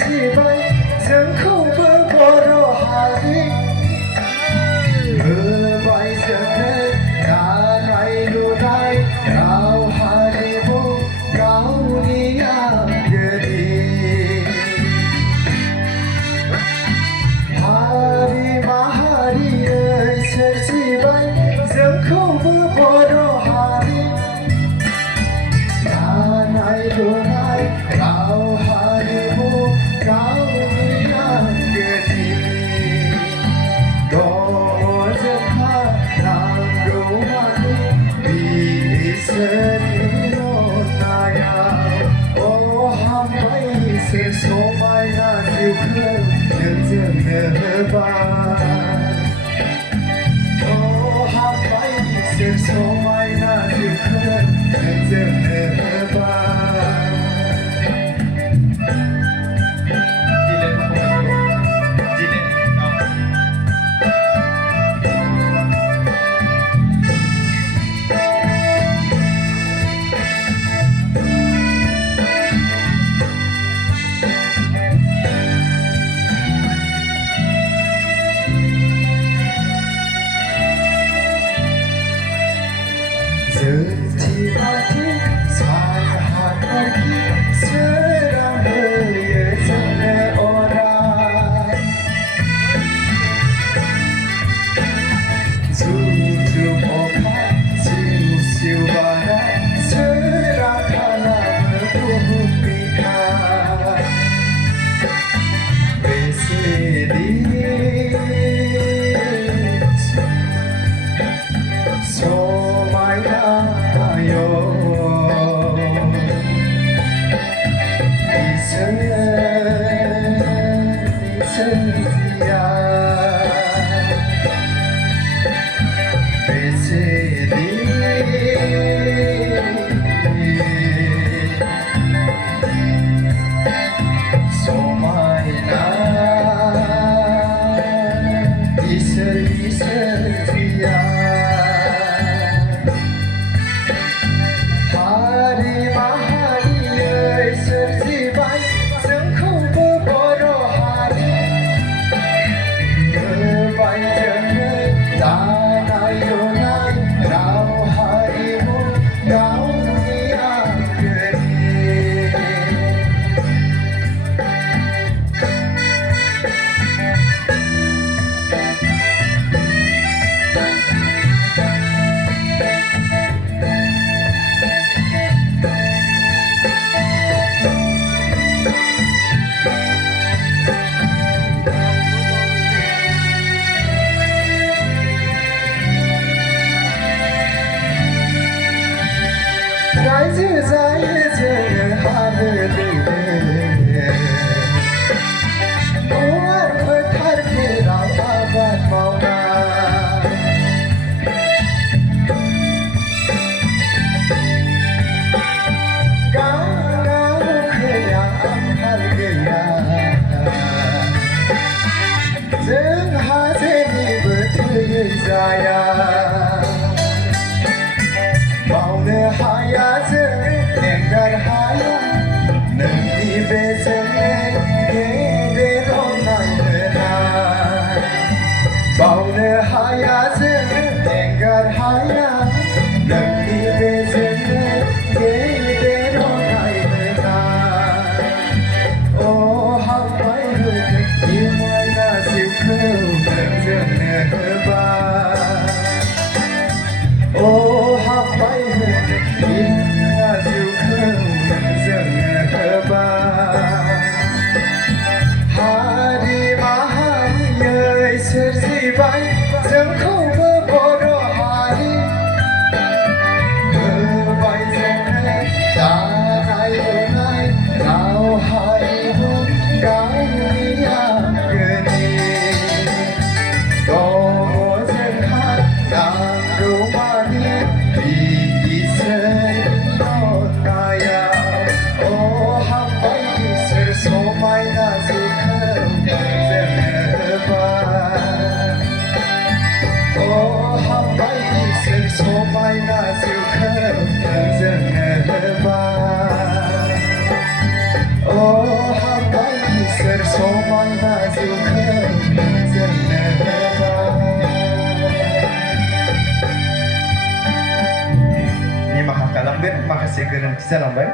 जिबाय जोंखौबो बर' हारि होबाय जोंनो दानाय लुनाय राव हारिमु गावनि आंगोनि हारि माहारियै सोरजिबाय जोंखौबो बर' हारि दानाय लुनाय राव हारिमु गावनि आंगोनि दङ जोंहा नांगौमानि इसोरनि अननायाव हामबाय इसोर समायना जिउखौ नों जोंनो होबाय हामबाय इसोर समायना जिउखौ नों जोंनो होबाय जोंथि बाथि सानहाथरखि सोरां होयो जोंनो अराय जुम जुम अखा सिउ सिउ बारा सोरां खालामो बुहुम बिखाय बेसेदि रायजो जायो जोङो हालोदैनो गुवार फोथारफोराव आबाद मावनाय गावनाव उखैया आंखाल गैया जोंहा जेनिबो थोयै जाया मावनो हाया जों एंगार हाया नोंनि बे जोंनि गेदेर अननाय होनाय मावनो हाया जों एंगार हाया नोंनि बे जोंनि गेदेर अननाय होनाय हामबाय होदों इमायना जिउखौ नों जोंनो होबाय हामबाय होदों इमायना जिउखौ नों जोंनो होबाय हारि माहारियै सोरजिबाय जोंखौबो बर' हारि होबाय जोंनो दानाय लुनाय राव हारिमु गावनि आंगोनि दङ जोंहा नांगौमानि समायना जिउखौ जोंनो होबाय हामबाय माखासे गोरोन्थि जालांबाय